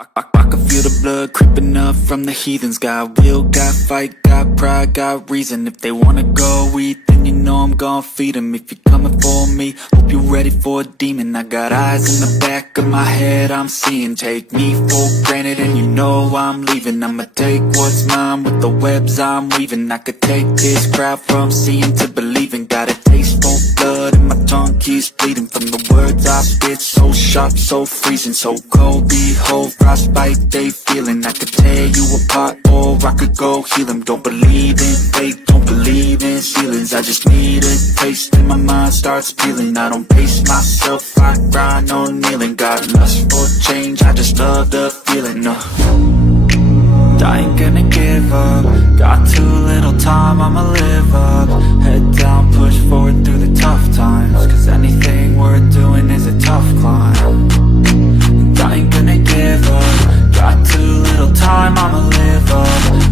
I can feel the blood creeping up from the heathens. Got will, got fight, got pride, got reason. If they wanna go eat, then you know I'm gon' feed them. If you're coming for me, hope you're ready for a demon. I got eyes in the back of my head, I'm seeing. Take me for granted and you know I'm leaving. I'ma take what's mine with the webs I'm weaving. I could take this crowd from seeing to believing. Got a taste for blood and my tongue keeps bleeding from the words I spit. So sharp, so freezing, so cold. Behold, frostbite they feeling. I could tear you apart or I could go heal them. Don't believe in fate, don't believe in ceilings. I just need a taste and my mind starts peeling. I don't pace myself, I grind on kneeling. Got lust for change, I just love the feeling. I ain't gonna give up. Got too little time, I'ma live up. Head down, push forward through the tough times. Cause anything worth doing is a tough climb. And I ain't gonna give up. Got too little time, I'ma live up.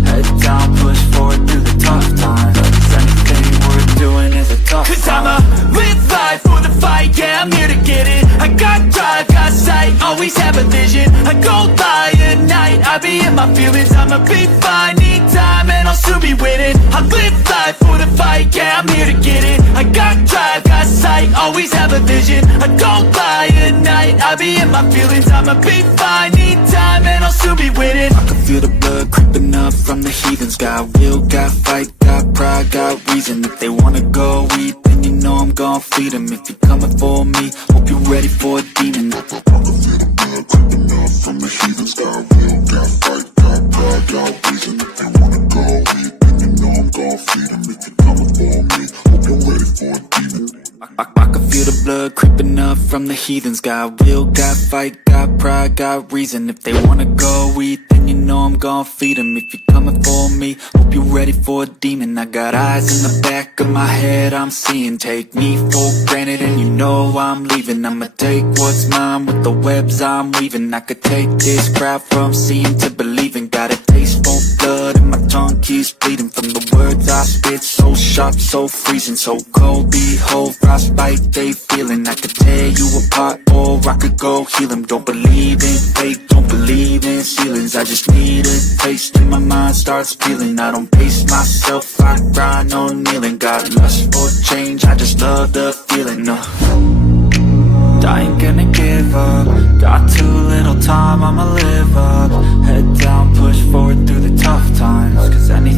Head down, push forward through the tough times. Cause anything worth doing is a tough climb. Cause I'ma live life for the fight, yeah, I'm here to get it. I got drive, got sight, always have a vision. I go by at night, I be in my feelings. I'ma be fine, need time, and I'll soon be winning. I live life for the fight, yeah, I'm here to get it. I got drive, got sight, always have a vision. I go by at night, I be in my feelings. I'ma be fine, need time, and I'll soon be winning. I can feel the blood creeping up from the heathens. Got will, got fight, got pride, got reason. If they wanna go eat, then you know I'm gon' feed them. If you're coming for me, hope you're ready for a demon. I can feel the blood creeping up from the heathens. Got will, got fight, got pride, got reason. If they wanna go eat, then you know I'm gon' feed them. If you're coming for me, hope you're ready for a demon. I can feel the blood creeping up from the heathens. Got will, got fight, got pride, got reason. If they wanna go eat, then you know I'm gon' feed them. If you're coming for me, hope you're ready for a demon. I got eyes in the back of my head, I'm seeing. Take me for granted and you know I'm leaving. I'ma take what's mine with the webs I'm weaving. I could take this crowd from seeing to believing. Got a taste for blood and my tongue keeps bleeding from the words I spit. So sharp, so freezing, so cold. Behold, frostbite they feeling. I could tear you apart or I could go heal them. Don't believe in fate, don't believe in ceilings. I just need a taste and my mind starts peeling. I don't pace myself, I grind on kneeling. Got lust for change, I just love the feeling. I ain't gonna give up. Got too little time, I'ma live up. Head down, push forward through the tough times. Cause anything